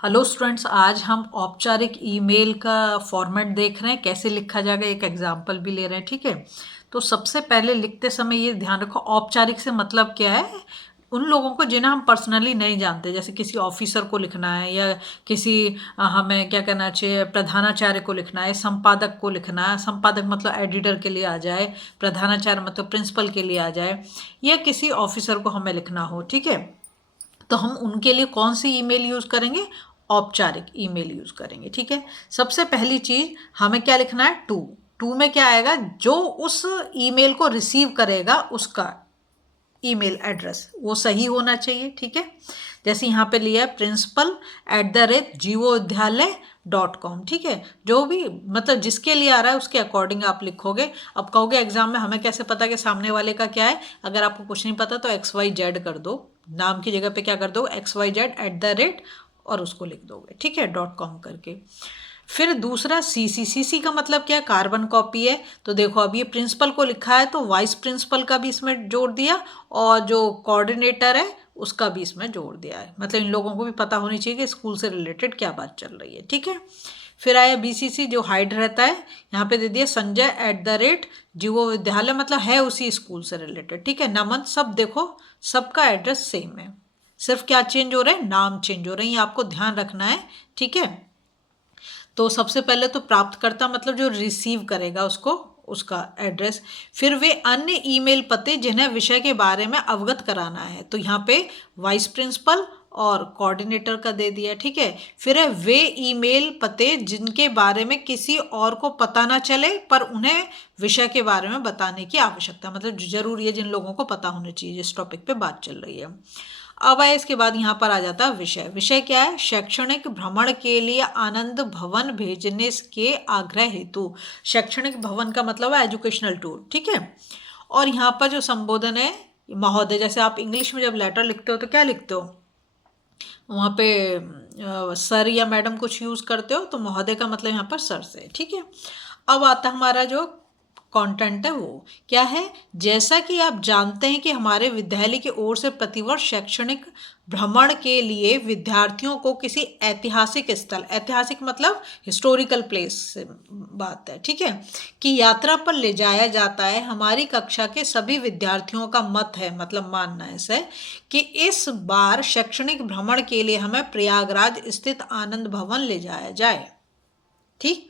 Hello students, आज हम औपचारिक ईमेल का फॉर्मेट देख रहे हैं, कैसे लिखा जाएगा। एक एग्जांपल भी ले रहे हैं, ठीक है। तो सबसे पहले लिखते समय ये ध्यान रखो, औपचारिक से मतलब क्या है। उन लोगों को जिन्हें हम पर्सनली नहीं जानते, जैसे किसी ऑफिसर को लिखना है या किसी हमें क्या कहना चाहिए, प्रधानाचार्य को लिखना है, संपादक को लिखना है। संपादक मतलब एडिटर के लिए आ जाए, प्रधानाचार्य मतलब प्रिंसिपल के लिए आ जाए, या किसी ऑफिसर को हमें लिखना हो, ठीक है। तो हम उनके लिए कौन सी ईमेल यूज़ करेंगे? औपचारिक ईमेल यूज़ करेंगे, ठीक है। सबसे पहली चीज़ हमें क्या लिखना है? टू। टू में क्या आएगा? जो उस ईमेल को रिसीव करेगा उसका ईमेल एड्रेस वो सही होना चाहिए, ठीक है। जैसे यहाँ पे लिया है principal@jivovidyalaya.com, ठीक है। जो भी मतलब जिसके लिए आ रहा है उसके अकॉर्डिंग आप लिखोगे। अब कहोगे एग्जाम में हमें कैसे पता कि सामने वाले का क्या है? अगर आपको कुछ नहीं पता तो XYZ कर दो, नाम की जगह पे क्या कर दो? XYZ@ और उसको लिख दोगे, ठीक है, .com करके। फिर दूसरा CC का मतलब क्या है? कार्बन कॉपी है। तो देखो, अब ये प्रिंसिपल को लिखा है तो वाइस प्रिंसिपल का भी इसमें जोड़ दिया, और जो कोऑर्डिनेटर है उसका भी इसमें जोड़ दिया है। मतलब इन लोगों को भी पता होनी चाहिए कि स्कूल से रिलेटेड क्या बात चल रही है, ठीक है। फिर आया BCC, जो हाइड रहता है। यहाँ पे दे दिया संजय@जीवो विद्यालय, मतलब है उसी स्कूल से रिलेटेड, ठीक है। नमन, सब देखो सबका एड्रेस सेम है, सिर्फ क्या चेंज हो रहा है? नाम चेंज हो रहे हैं, ये आपको ध्यान रखना है, ठीक है। तो सबसे पहले तो प्राप्तकर्ता मतलब जो रिसीव करेगा उसको, उसका एड्रेस। फिर वे अन्य ईमेल पते जिन्हें विषय के बारे में अवगत कराना है, तो यहाँ पे वाइस प्रिंसिपल और कोऑर्डिनेटर का दे दिया, ठीक है। फिर है वे ईमेल पते जिनके बारे में किसी और को पता ना चले पर उन्हें विषय के बारे में बताने की आवश्यकता, मतलब जरूरी है, जिन लोगों को पता होना चाहिए जिस टॉपिक पे बात चल रही है। अब आए इसके बाद यहाँ पर आ जाता है विषय। विषय क्या है? शैक्षणिक भ्रमण के लिए आनंद भवन भेजने के आग्रह हेतु। शैक्षणिक भवन का मतलब है एजुकेशनल टूर, ठीक है। और यहाँ पर जो संबोधन है महोदय, जैसे आप इंग्लिश में जब लेटर लिखते हो तो क्या लिखते हो? वहाँ पे सर या मैडम कुछ यूज़ करते हो तो महोदय का मतलब यहाँ पर सर से, ठीक है। अब आता हमारा जो कंटेंट है वो क्या है? जैसा कि आप जानते हैं कि हमारे विद्यालय की ओर से प्रतिवर्ष शैक्षणिक भ्रमण के लिए विद्यार्थियों को किसी ऐतिहासिक स्थल, ऐतिहासिक मतलब हिस्टोरिकल प्लेस से बात है, ठीक है, की यात्रा पर ले जाया जाता है। हमारी कक्षा के सभी विद्यार्थियों का मत है, मतलब मानना है ऐसा, कि इस बार शैक्षणिक भ्रमण के लिए हमें प्रयागराज स्थित आनंद भवन ले जाया जाए, ठीक।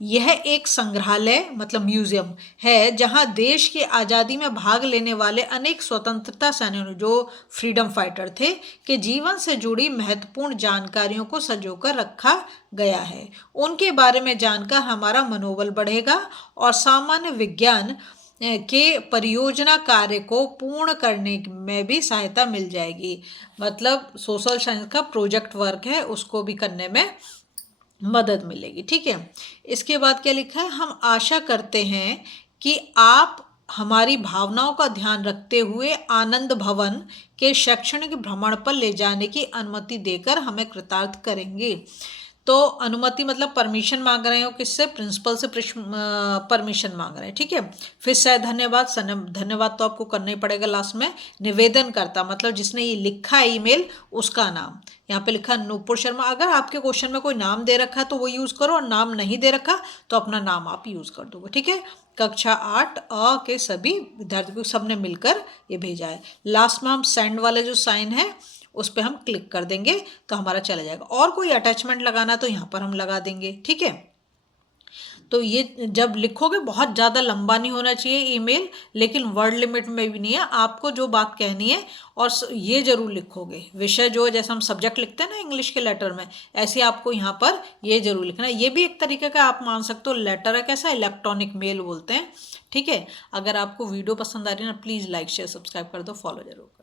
यह एक संग्रहालय मतलब म्यूजियम है जहां देश की आज़ादी में भाग लेने वाले अनेक स्वतंत्रता सेनानियों, जो फ्रीडम फाइटर थे, के जीवन से जुड़ी महत्वपूर्ण जानकारियों को संजोकर रखा गया है। उनके बारे में जानकर हमारा मनोबल बढ़ेगा और सामान्य विज्ञान के परियोजना कार्य को पूर्ण करने में भी सहायता मिल जाएगी। मतलब सोशल साइंस का प्रोजेक्ट वर्क है, उसको भी करने में मदद मिलेगी, ठीक है। इसके बाद क्या लिखा है? हम आशा करते हैं कि आप हमारी भावनाओं का ध्यान रखते हुए आनंद भवन के शैक्षणिक भ्रमण पर ले जाने की अनुमति देकर हमें कृतार्थ करेंगे। तो अनुमति मतलब परमिशन मांग रहे हो, किससे? प्रिंसिपल से परमिशन मांग रहे हैं, ठीक है। फिर से धन्यवाद, धन्यवाद तो आपको करना ही पड़ेगा लास्ट में। निवेदन करता मतलब जिसने ये लिखा है ईमेल, उसका नाम। यहाँ पे लिखा नूपुर शर्मा। अगर आपके क्वेश्चन में कोई नाम दे रखा है तो वो यूज़ करो, और नाम नहीं दे रखा तो अपना नाम आप यूज़ कर दोगे, ठीक है। कक्षा 8 अ के सभी विद्यार्थियों को सबने मिलकर ये भेजा है। लास्ट में हम सेंड वाले जो साइन है उस पर हम क्लिक कर देंगे तो हमारा चला जाएगा। और कोई अटैचमेंट लगाना तो यहाँ पर हम लगा देंगे, ठीक है। तो ये जब लिखोगे बहुत ज़्यादा लंबा नहीं होना चाहिए ईमेल, लेकिन वर्ड लिमिट में भी नहीं है। आपको जो बात कहनी है और ये जरूर लिखोगे। विषय जो है, जैसे हम सब्जेक्ट लिखते हैं ना इंग्लिश के लेटर में, ऐसे आपको यहाँ पर ये जरूर लिखना है। ये भी एक तरीके का आप मान सकते हो लेटर है, कैसा? इलेक्ट्रॉनिक मेल बोलते हैं, ठीक है। अगर आपको वीडियो पसंद आ रही है ना, प्लीज़ लाइक शेयर सब्सक्राइब कर दो, फॉलो जरूर।